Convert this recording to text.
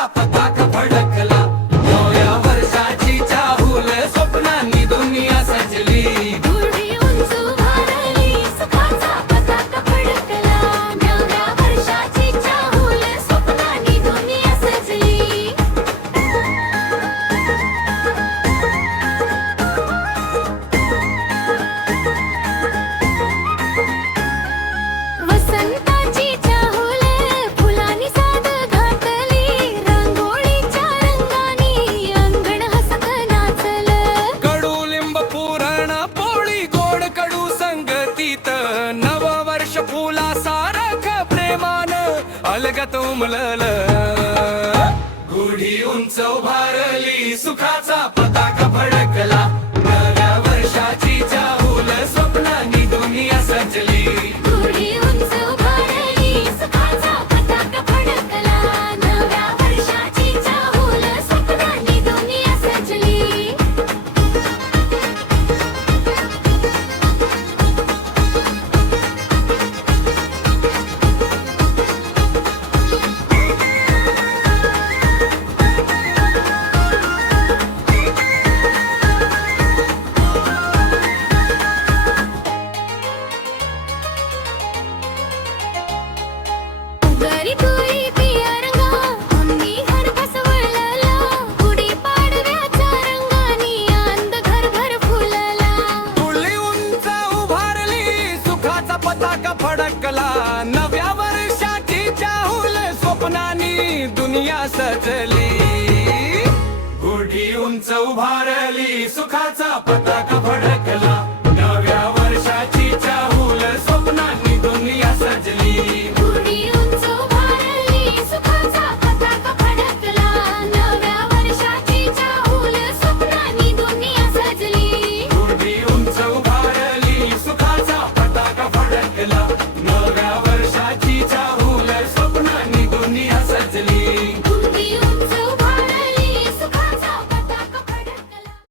सुखाचा पताका फडकला. नव्या वर्षाची चाहूल स्वप्नांनी दुनिया सजली. गुढी उंच उभारली, सुखाचा पताका फडकला. नव्या वर्षाची चाहूल स्वप्नांनी दुनिया सजली. वसंताची चाहूल फुलांनी साद घातली. रांगोळीच्या रंगानी अंगण हसत नाचलं. कडुलिंब पुरण पोळी गोड कडू संगतीत. नव वर्ष फुला सारख प्रेमान अलगत उमलल. गुढी उंच उभारली, सुखाचा पताका फडकला. नव्या वर्षाची चाहूल स्वप्नांनी दुनिया सजली. गुढी उंच उभारली, सुखाचा पताका फडकला. नव्या वर्षाची चाहूल स्वप्नांनी दुनिया सजली. गरी तुरी पिया रंगा आम्ही घर बसवलेला. गुढी पाडव्याच्या रंगानी आनंद घरभर फुलला. तुळी उंच उभारली, सुखाचा पताका फडकला. नव्या वर्षाची चाहूल स्वप्नांनी दुनिया सजली. गुढी उंच उभारली, सुखाचा पताका फडकला.